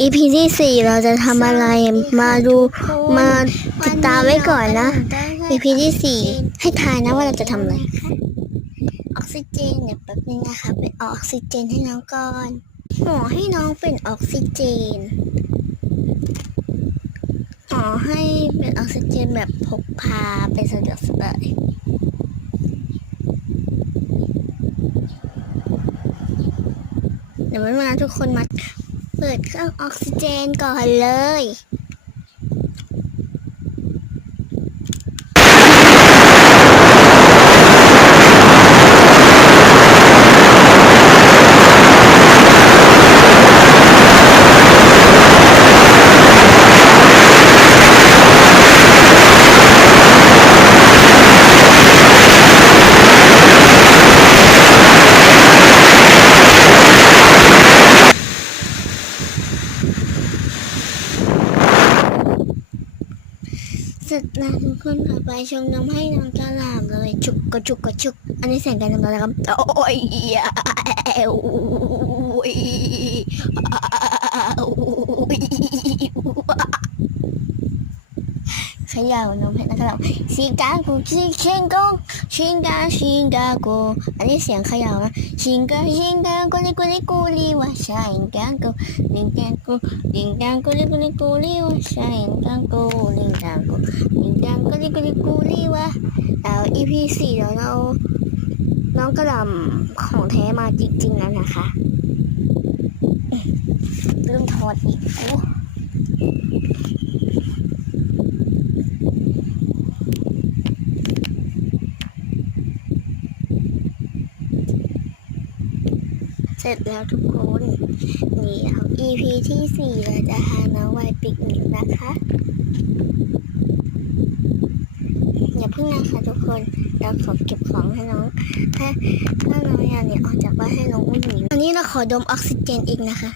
EP ที่สี่เราจะทำอะไรมาดูมาติดตามไว้ก่อนนะ EP ที่สี่ให้ทายนะว่าเราจะทำอะไรออกซิเจนเดี๋ยวแป๊บนึงนะคะเป็นออกซิเจนให้น้องก่อนหมอให้น้องเป็นออกซิเจนหมอให้เป็นออกซิเจนแบบพกพาไปสะดวกสบายเดี๋ยวเวลาทุกคนมา เปิดเครื่องออกซิเจนก่อนเลย เสร็จแล้วทุกคนต่อไปชงน้ำให้น้องกระหล่ำเลยชุกกระชุกกระชุก อันนี้แสงการทำอะไรครับโอ้ยโอ้ยเขย่านมให้น้องกระหล่ำชิงกากูชิงชิงกงชิงกาชิงกากูอันนี้เสียงขย่านะชิงกาชิงกากูลิกูลิกูลิวะชายิงกากูลิงกากูลิงกากูลิกูลิกูลิวะชายิงกากูลิงกากูลิงกังก็ลิกุลิกูลี่วะแล้ว EP สี่แล้วเราน้องกระหลำของแท้มาจริงๆแล้วนะคะเริ่มถอดอีกโอ้ ร็จแล้วทุกคนนี่เอา EP ที่สี่เราจะพาน้องไวปิกนิกนะคะอย่าเพิ่งนะคะทุกคนเราขอเก็บของให้น้อง ถ้าถ้าน้องอยากเนี่ยออกจากบ้านให้น้องอุ้มหญิงอันนี้เราขอดมออกซิเจนอีกนะคะ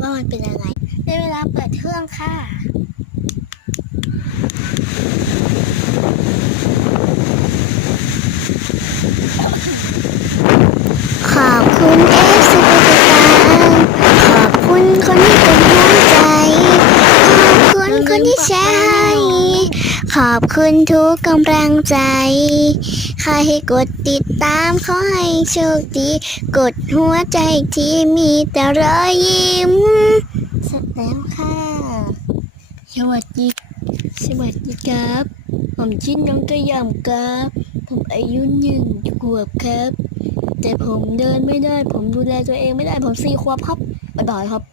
ว่ามันเป็นยังไงได้เวลาเปิดเครื่องค่ะ ขอบ คุณเอฟซีติดตามขอบคุณคนที่เป็นกำใจ ขอบคุณคนที่แชร์ให้ขอบคุณทุกกำลังใจ ใครให้กดติดตามขอให้โชคดี กดหัวใจที่มีแต่รอยยิ้มสแล้วค่ะ สวัสดีสวัสดีครับ ผมชื่อน้องกระยำครับ ผมอายุหนึ่งขวบครับ แต่ผมเดินไม่ได้ ผมดูแลตัวเองไม่ได้ผมสี่ขวบครับบ๊ายบายครับ